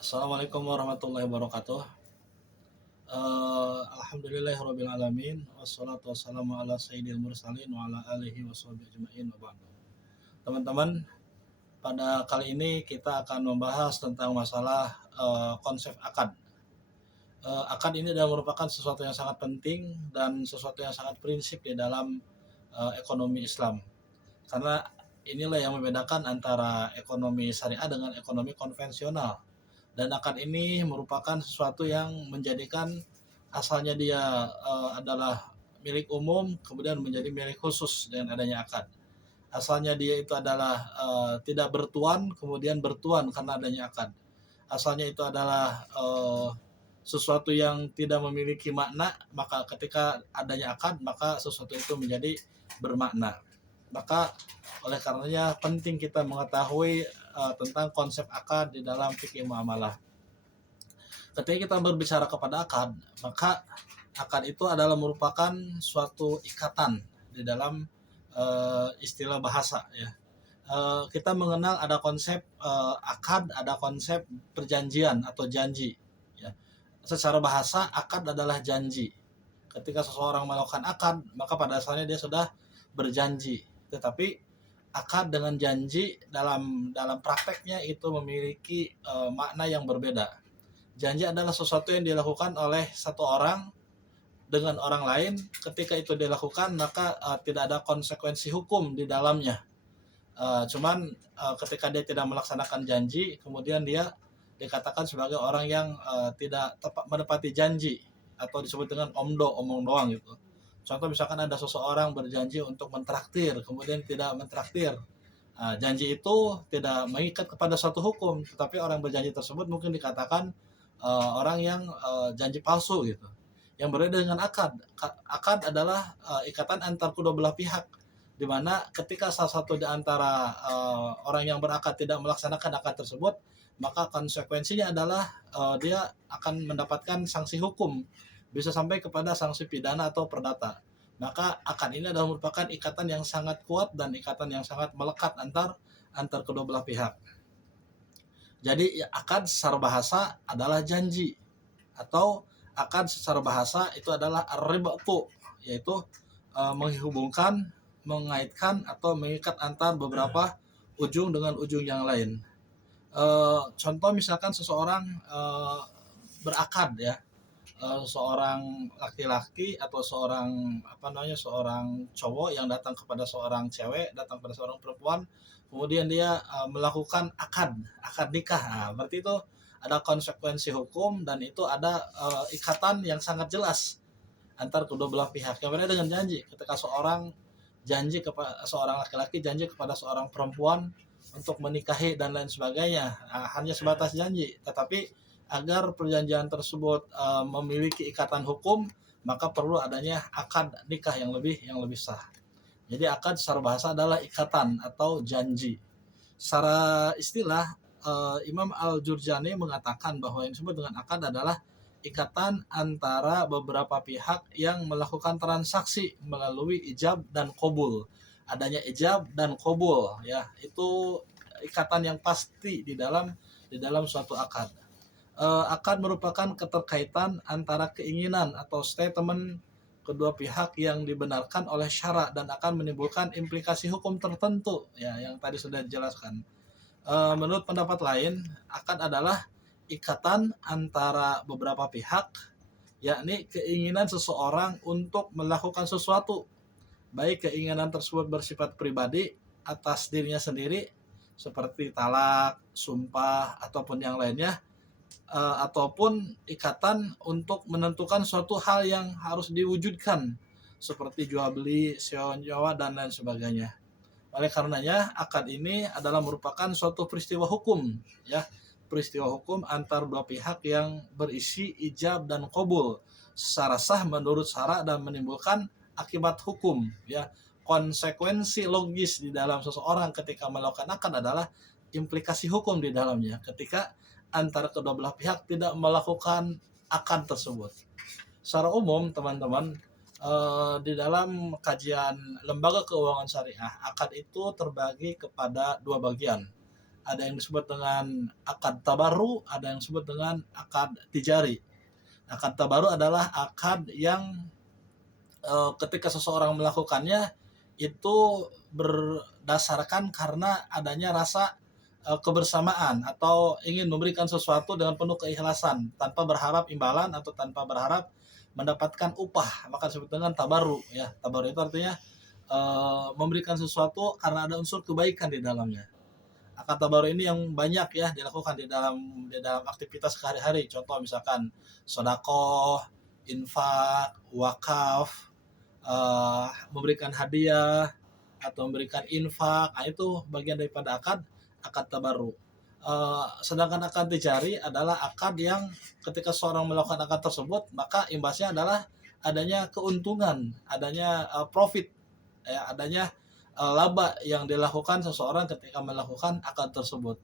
Assalamualaikum warahmatullahi wabarakatuh. Alhamdulillahirabbil alamin wassalatu wassalamu ala sayyidil mursalin wa ala alihi washabihi ajmain wa ba'du. Teman-teman, pada kali ini kita akan membahas tentang masalah konsep akad. Akad ini adalah merupakan sesuatu yang sangat penting dan sesuatu yang sangat prinsip di dalam ekonomi Islam. Karena inilah yang membedakan antara ekonomi syariah dengan ekonomi konvensional. Dan akad ini merupakan sesuatu yang menjadikan asalnya dia adalah milik umum kemudian menjadi milik khusus dengan adanya akad. Asalnya dia itu adalah tidak bertuan kemudian bertuan karena adanya akad. Asalnya itu adalah sesuatu yang tidak memiliki makna, maka ketika adanya akad maka sesuatu itu menjadi bermakna. Maka oleh karenanya penting kita mengetahui tentang konsep akad di dalam fikih muamalah. Ketika kita berbicara kepada akad, maka akad itu adalah merupakan suatu ikatan di dalam istilah bahasa ya. Kita mengenal ada konsep akad, ada konsep perjanjian atau janji ya. Secara bahasa akad adalah janji. Ketika seseorang melakukan akad, maka pada asalnya dia sudah berjanji. Tetapi akad dengan janji dalam prakteknya itu memiliki makna yang berbeda. Janji adalah sesuatu yang dilakukan oleh satu orang dengan orang lain. Ketika itu dilakukan maka tidak ada konsekuensi hukum di dalamnya. Cuman ketika dia tidak melaksanakan janji, kemudian dia dikatakan sebagai orang yang tidak tepat menepati janji atau disebut dengan omdo, omong doang gitu. Contoh misalkan ada seseorang berjanji untuk mentraktir, kemudian tidak mentraktir. Janji itu tidak mengikat kepada suatu hukum, tetapi orang berjanji tersebut mungkin dikatakan orang yang janji palsu gitu. Yang berbeda dengan akad. Akad adalah ikatan antar kedua belah pihak, di mana ketika salah satu di antara orang yang berakad tidak melaksanakan akad tersebut, maka konsekuensinya adalah dia akan mendapatkan sanksi hukum, bisa sampai kepada sanksi pidana atau perdata. Maka akad ini adalah merupakan ikatan yang sangat kuat dan ikatan yang sangat melekat antar kedua belah pihak. Jadi akad secara bahasa adalah janji, atau akad secara bahasa itu adalah ar-ribatu, yaitu menghubungkan, mengaitkan atau mengikat antar beberapa ujung dengan ujung yang lain. Contoh misalkan seseorang berakad ya, seorang laki-laki atau seorang cowok yang datang kepada seorang cewek, datang kepada seorang perempuan, kemudian dia melakukan akad nikah. Nah, berarti itu ada konsekuensi hukum dan itu ada ikatan yang sangat jelas antar kedua belah pihak. Yang berbeda dengan janji. Ketika seorang laki-laki janji kepada seorang perempuan untuk menikahi dan lain sebagainya, hanya sebatas janji. Tetapi agar perjanjian tersebut memiliki ikatan hukum, maka perlu adanya akad nikah yang lebih sah. Jadi akad secara bahasa adalah ikatan atau janji. Secara istilah Imam Al-Jurjani mengatakan bahwa yang disebut dengan akad adalah ikatan antara beberapa pihak yang melakukan transaksi melalui ijab dan qabul. Adanya ijab dan qabul ya, itu ikatan yang pasti di dalam suatu akad. Akad merupakan keterkaitan antara keinginan atau statement kedua pihak yang dibenarkan oleh syara dan akan menimbulkan implikasi hukum tertentu ya, yang tadi sudah dijelaskan. Menurut pendapat lain, akad adalah ikatan antara beberapa pihak, yakni keinginan seseorang untuk melakukan sesuatu, baik keinginan tersebut bersifat pribadi atas dirinya sendiri seperti talak, sumpah ataupun yang lainnya, ataupun ikatan untuk menentukan suatu hal yang harus diwujudkan seperti jual beli, sewa nyawa dan lain sebagainya. Oleh karenanya akad ini adalah merupakan suatu peristiwa hukum ya, peristiwa hukum antar dua pihak yang berisi ijab dan qabul secara sah menurut syara dan menimbulkan akibat hukum ya. Konsekuensi logis di dalam seseorang ketika melakukan akad adalah implikasi hukum di dalamnya ketika antara kedua belah pihak tidak melakukan akad tersebut. Secara umum teman-teman, di dalam kajian lembaga keuangan syariah, akad itu terbagi kepada dua bagian. ada yang disebut dengan akad tabaru, ada yang disebut dengan akad tijari. Akad tabaru adalah akad yang ketika seseorang melakukannya itu berdasarkan karena adanya rasa kebersamaan atau ingin memberikan sesuatu dengan penuh keikhlasan tanpa berharap imbalan atau tanpa berharap mendapatkan upah, maka disebut dengan tabaru ya. Tabaru itu artinya memberikan sesuatu karena ada unsur kebaikan di dalamnya. Akad tabaru ini yang banyak ya dilakukan di dalam aktivitas sehari-hari. Contoh misalkan sodakoh, infak, wakaf, memberikan hadiah atau memberikan infak, itu bagian daripada akad tabaru. Sedangkan akad tijari adalah akad yang ketika seorang melakukan akad tersebut maka imbasnya adalah adanya keuntungan, adanya profit, ya, adanya laba yang dilakukan seseorang ketika melakukan akad tersebut.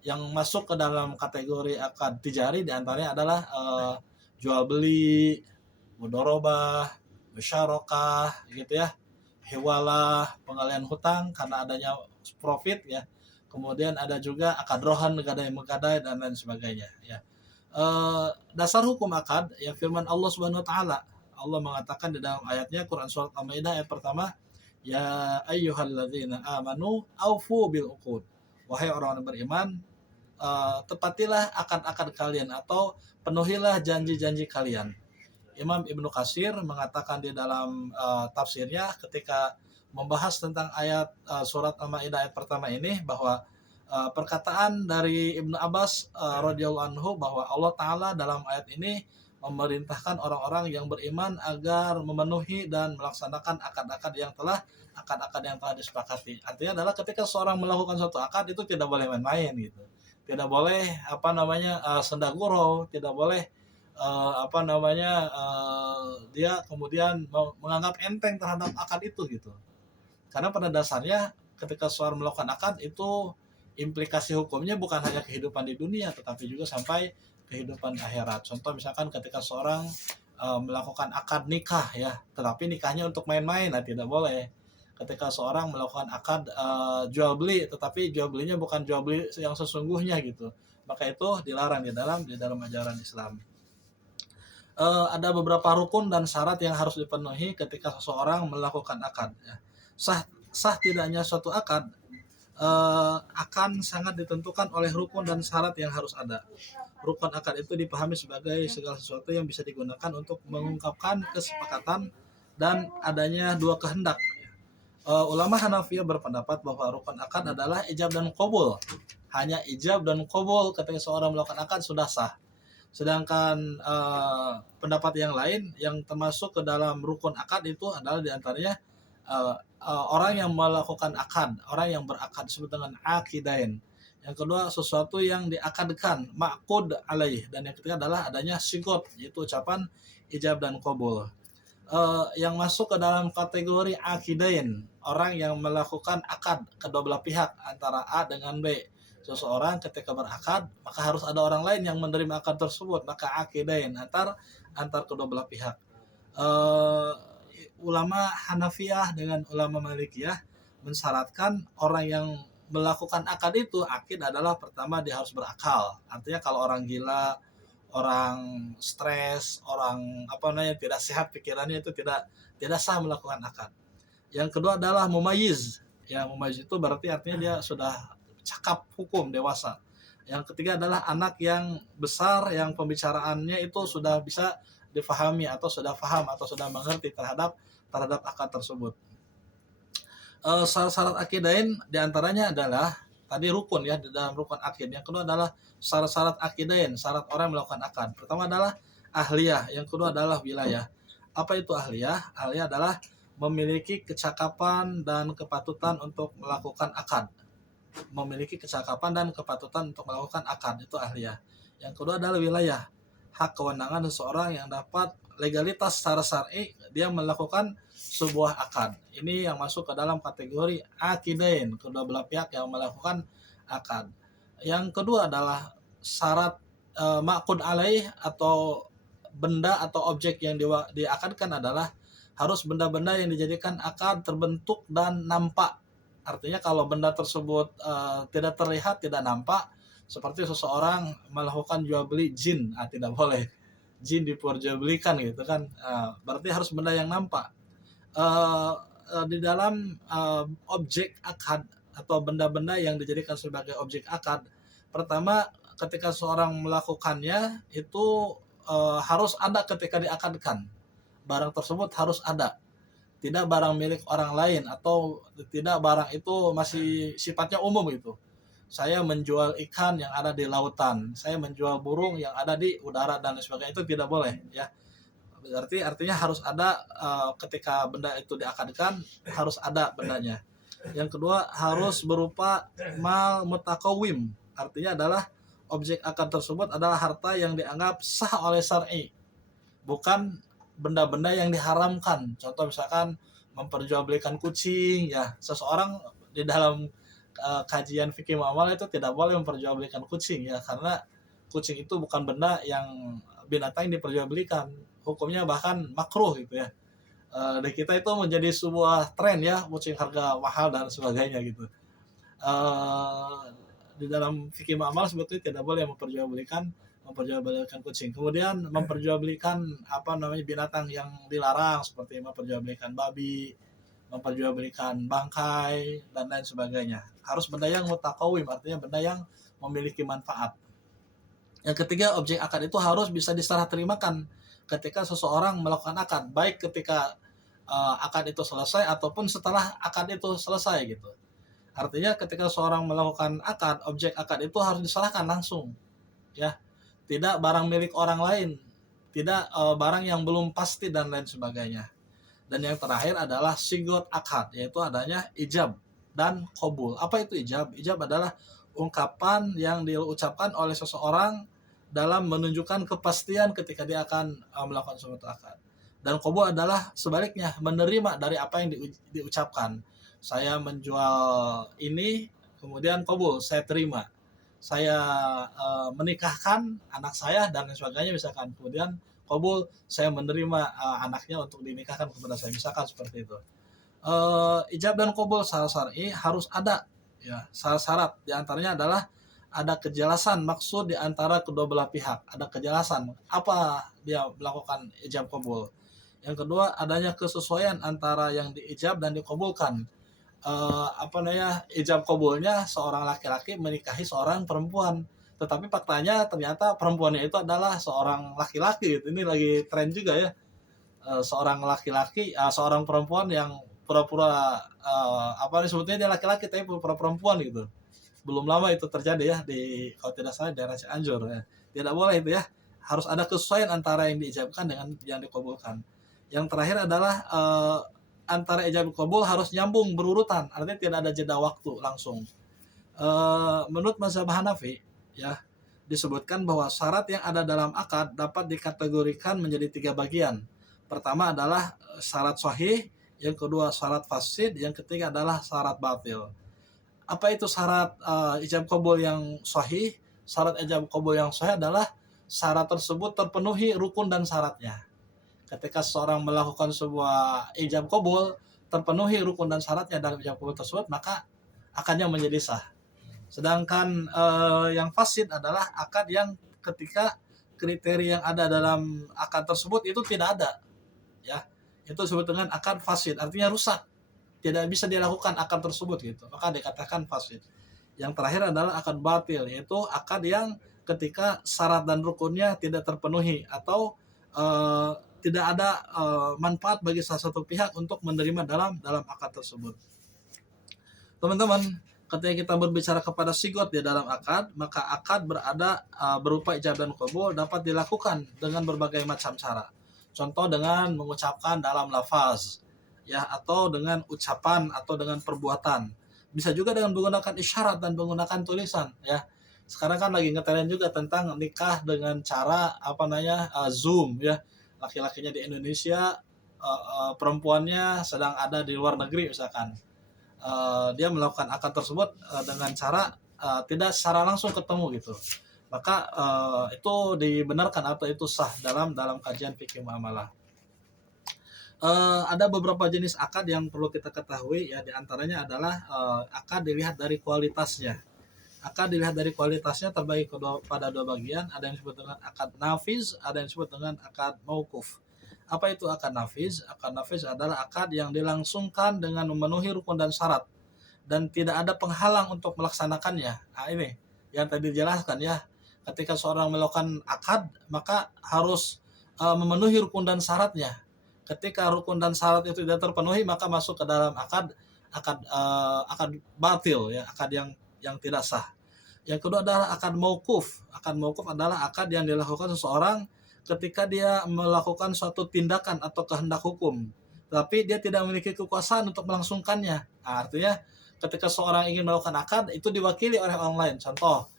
Yang masuk ke dalam kategori akad tijari diantaranya adalah jual beli, mudorobah, musyarakah, gitu ya, hiwalah, pengalian hutang karena adanya profit ya. Kemudian ada juga akad rohan, gadai menggadai dan lain sebagainya ya. Dasar hukum akad ya firman Allah Subhanahu wa taala. Allah mengatakan di dalam ayatnya Quran surat Al-Maidah ayat pertama, ya ayyuhalladzina amanu aufu bil uqud. Wahai orang yang beriman, tepatilah akad-akad kalian atau penuhilah janji-janji kalian. Imam Ibnu Katsir mengatakan di dalam tafsirnya ketika membahas tentang ayat surat Al-Maidah ayat pertama ini bahwa perkataan dari Ibnu Abbas radhiyallahu anhu bahwa Allah taala dalam ayat ini memerintahkan orang-orang yang beriman agar memenuhi dan melaksanakan akad-akad yang telah disepakati. Artinya adalah ketika seorang melakukan suatu akad itu tidak boleh main-main gitu. Tidak boleh senda gurau, tidak boleh dia kemudian menganggap enteng terhadap akad itu gitu. Karena pada dasarnya ketika seorang melakukan akad itu implikasi hukumnya bukan hanya kehidupan di dunia tetapi juga sampai kehidupan akhirat. Contoh misalkan ketika seorang melakukan akad nikah ya, tetapi nikahnya untuk main-main, tidak boleh. Ketika seorang melakukan akad jual beli tetapi jual belinya bukan jual beli yang sesungguhnya gitu, maka itu dilarang di dalam ajaran Islam. Ada beberapa rukun dan syarat yang harus dipenuhi ketika seseorang melakukan akad ya. Sah tidaknya suatu akad akan sangat ditentukan oleh rukun dan syarat yang harus ada. Rukun akad itu dipahami sebagai segala sesuatu yang bisa digunakan untuk mengungkapkan kesepakatan dan adanya dua kehendak. Ulama Hanafiyah berpendapat bahwa rukun akad adalah ijab dan qabul. Hanya ijab dan qabul ketika seorang melakukan akad sudah sah. Sedangkan pendapat yang lain yang termasuk ke dalam rukun akad itu adalah diantaranya orang yang melakukan akad, orang yang berakad disebut dengan akidain. Yang kedua sesuatu yang diakadkan, ma'qud alaih, dan yang ketiga adalah adanya sigot, yaitu ucapan ijab dan qabul. Yang masuk ke dalam kategori akidain, orang yang melakukan akad kedua belah pihak antara A dengan B. Seseorang ketika berakad maka harus ada orang lain yang menerima akad tersebut, maka akidain antar kedua belah pihak. Ulama Hanafiyah dengan ulama Malikiyah mensyaratkan orang yang melakukan akad itu akid adalah pertama dia harus berakal. Artinya kalau orang gila, orang stres, orang tidak sehat pikirannya itu tidak sah melakukan akad. Yang kedua adalah mumayyiz. Ya, mumayyiz itu berarti artinya dia sudah cakap hukum, dewasa. Yang ketiga adalah anak yang besar yang pembicaraannya itu sudah bisa difahami atau sudah paham atau sudah mengerti terhadap akad tersebut. Syarat akidain diantaranya adalah tadi rukun ya, di dalam rukun akid. Yang kedua adalah syarat akidain, syarat orang melakukan akad. Pertama adalah ahliyah, yang kedua adalah wilayah. Apa itu ahliyah? Ahliyah adalah memiliki kecakapan dan kepatutan untuk melakukan akad. Memiliki kecakapan dan kepatutan untuk melakukan akad, itu ahliyah. Yang kedua adalah wilayah, hak kewenangan seseorang yang dapat legalitas secara syar'i dia melakukan sebuah akad. Ini yang masuk ke dalam kategori akidain, kedua belah pihak yang melakukan akad. Yang kedua adalah syarat ma'qud alaih, atau benda atau objek yang diakadkan adalah harus benda-benda yang dijadikan akad terbentuk dan nampak Artinya kalau benda tersebut tidak terlihat, tidak nampak, seperti seseorang melakukan jual beli jin, tidak boleh. Jin diperjualbelikan gitu kan, berarti harus benda yang nampak. Di dalam objek akad atau benda-benda yang dijadikan sebagai objek akad, pertama ketika seorang melakukannya itu harus ada ketika diakadkan. Barang tersebut harus ada, tidak barang milik orang lain atau tidak barang itu masih sifatnya umum gitu. Saya menjual ikan yang ada di lautan, saya menjual burung yang ada di udara dan sebagainya, itu tidak boleh ya. Berarti artinya harus ada ketika benda itu diakadkan harus ada bendanya. Yang kedua harus berupa mal mutakawim, artinya adalah objek akad tersebut adalah harta yang dianggap sah oleh syar'i, bukan benda-benda yang diharamkan. Contoh misalkan memperjualbelikan kucing, ya seseorang di dalam kajian fikih muamalah itu tidak boleh memperjualbelikan kucing ya, karena kucing itu bukan benda yang binatang yang diperjualbelikan, hukumnya bahkan makruh gitu ya. Di kita itu menjadi sebuah tren ya, kucing harga mahal dan sebagainya gitu. Di dalam fikih muamalah sebetulnya tidak boleh memperjualbelikan kucing. Kemudian memperjualbelikan binatang yang dilarang seperti memperjualbelikan babi, memperjualbelikan bangkai dan lain sebagainya. Harus benda yang mutakawim, artinya benda yang memiliki manfaat. Yang ketiga, objek akad itu harus bisa diserah terimakan ketika seseorang melakukan akad, baik ketika akad itu selesai ataupun setelah akad itu selesai gitu. Artinya ketika seorang melakukan akad, objek akad itu harus diserahkan langsung ya, tidak barang milik orang lain, tidak barang yang belum pasti dan lain sebagainya. Dan yang terakhir adalah sigot akad, yaitu adanya ijab dan qabul. Apa itu ijab? Ijab adalah ungkapan yang diucapkan oleh seseorang dalam menunjukkan kepastian ketika dia akan melakukan suatu akad. Dan qabul adalah sebaliknya, menerima dari apa yang diucapkan. Saya menjual ini, kemudian qabul, saya terima. Saya menikahkan anak saya dan sebagainya misalkan, kemudian qabul, saya menerima anaknya untuk dinikahkan kepada saya, misalkan seperti itu. Ijab dan qabul secara syar'i harus ada ya, syarat diantaranya adalah ada kejelasan maksud di antara kedua belah pihak, ada kejelasan apa dia melakukan ijab qabul. Yang kedua, adanya kesesuaian antara yang diijab dan dikabulkan. Ijab qabulnya seorang laki-laki menikahi seorang perempuan, tetapi faktanya ternyata perempuannya itu adalah seorang laki-laki gitu. Ini lagi tren juga ya, seorang laki-laki, seorang perempuan yang pura-pura sebetulnya dia laki-laki tapi pura-pura perempuan gitu. Belum lama itu terjadi ya di, kalau tidak salah, daerah Cianjur ya. Tidak boleh itu ya, harus ada kesesuaian antara yang diijabkan dengan yang dikabulkan. Yang terakhir adalah antara ijab qabul harus nyambung berurutan, artinya tidak ada jeda waktu langsung. Menurut mazhab Hanafi ya, disebutkan bahwa syarat yang ada dalam akad dapat dikategorikan menjadi 3 bagian. Pertama adalah syarat sahih, yang kedua syarat fasid, yang ketiga adalah syarat batil. Apa itu syarat ijab qabul yang sahih? Syarat ijab qabul yang sahih adalah syarat tersebut terpenuhi rukun dan syaratnya. Ketika seorang melakukan sebuah ijab qabul, terpenuhi rukun dan syaratnya dalam ijab qabul tersebut, maka akadnya menjadi sah. Sedangkan yang fasid adalah akad yang ketika kriteria yang ada dalam akad tersebut itu tidak ada ya, itu disebut dengan akad fasid, artinya rusak, tidak bisa dilakukan akad tersebut gitu, maka dikatakan fasid. Yang terakhir adalah akad batil, yaitu akad yang ketika syarat dan rukunnya tidak terpenuhi atau tidak ada manfaat bagi salah satu pihak untuk menerima dalam akad tersebut. Teman-teman, ketika kita berbicara kepada sigot di dalam akad, maka akad berupa ijab dan qabul dapat dilakukan dengan berbagai macam cara. Contoh dengan mengucapkan dalam lafaz ya, atau dengan ucapan atau dengan perbuatan. Bisa juga dengan menggunakan isyarat dan menggunakan tulisan ya. Sekarang kan lagi ngetren juga tentang nikah dengan cara Zoom ya. Laki-lakinya di Indonesia, perempuannya sedang ada di luar negeri misalkan. Dia melakukan akad tersebut dengan cara tidak secara langsung ketemu gitu. Maka itu dibenarkan atau itu sah dalam kajian fikih muamalah. Ada beberapa jenis akad yang perlu kita ketahui ya, di antaranya adalah akad dilihat dari kualitasnya. Akad dilihat dari kualitasnya terbagi pada dua bagian, ada yang disebut dengan akad nafiz, ada yang disebut dengan akad mauquf. Apa itu akad nafiz? Akad nafiz adalah akad yang dilangsungkan dengan memenuhi rukun dan syarat dan tidak ada penghalang untuk melaksanakannya. Nah, ini yang tadi dijelaskan ya. Ketika seorang melakukan akad, maka harus memenuhi rukun dan syaratnya. Ketika rukun dan syarat itu tidak terpenuhi, maka masuk ke dalam akad batil ya, akad yang tidak sah. Yang kedua adalah akad mauquf. Akad mauquf adalah akad yang dilakukan seseorang ketika dia melakukan suatu tindakan atau kehendak hukum, tapi dia tidak memiliki kekuasaan untuk melangsungkannya. Nah, artinya ketika seorang ingin melakukan akad itu diwakili oleh orang lain. Contoh,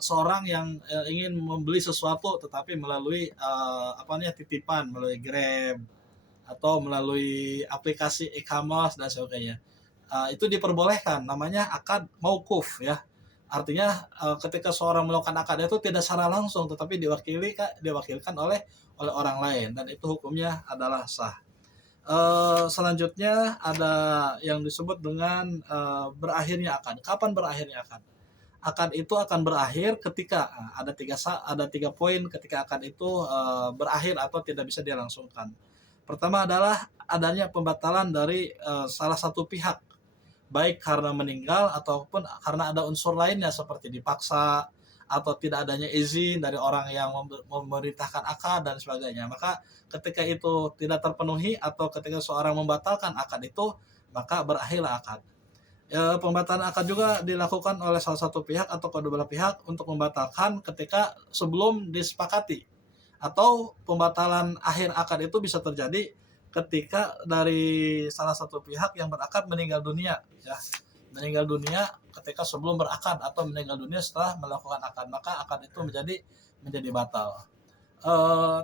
seorang yang ingin membeli sesuatu tetapi melalui titipan, melalui Grab atau melalui aplikasi e-commerce dan sebagainya. Itu diperbolehkan, namanya akad mauquf ya. Artinya ketika seorang melakukan akad itu tidak secara langsung tetapi diwakilkan oleh orang lain dan itu hukumnya adalah sah. Selanjutnya ada yang disebut dengan berakhirnya akad. Kapan berakhirnya akad? Akad itu akan berakhir ketika ada tiga poin ketika akad itu berakhir atau tidak bisa dilangsungkan. Pertama adalah adanya pembatalan dari salah satu pihak, baik karena meninggal ataupun karena ada unsur lainnya seperti dipaksa atau tidak adanya izin dari orang yang memerintahkan akad dan sebagainya. Maka ketika itu tidak terpenuhi atau ketika seorang membatalkan akad itu, maka berakhirlah akad. Pembatalan akad juga dilakukan oleh salah satu pihak atau kedua belah pihak untuk membatalkan ketika sebelum disepakati, atau pembatalan akhir akad itu bisa terjadi ketika dari salah satu pihak yang berakad meninggal dunia ya, meninggal dunia ketika sebelum berakad atau meninggal dunia setelah melakukan akad, maka akad itu menjadi batal.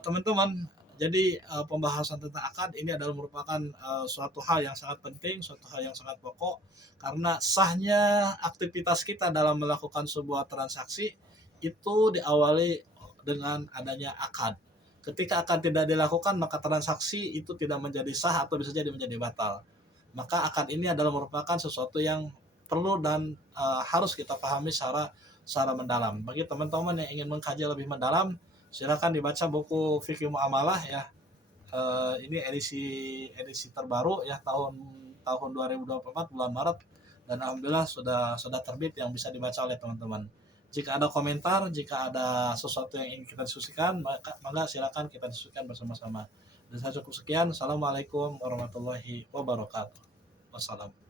Teman-teman, jadi pembahasan tentang akad ini adalah merupakan suatu hal yang sangat penting, suatu hal yang sangat pokok, karena sahnya aktivitas kita dalam melakukan sebuah transaksi itu diawali dengan adanya akad. Ketika akad tidak dilakukan, maka transaksi itu tidak menjadi sah atau bisa jadi menjadi batal. Maka akad ini adalah merupakan sesuatu yang perlu dan harus kita pahami secara mendalam. Bagi teman-teman yang ingin mengkaji lebih mendalam, silakan dibaca buku Fikih Muamalah ya. Ini edisi terbaru ya, tahun 2024 bulan Maret, dan alhamdulillah sudah terbit yang bisa dibaca oleh teman-teman. Jika ada komentar, jika ada sesuatu yang ingin kita diskusikan, maka silakan kita diskusikan bersama-sama. Dan saya cukup sekian. Assalamualaikum warahmatullahi wabarakatuh. Wassalam.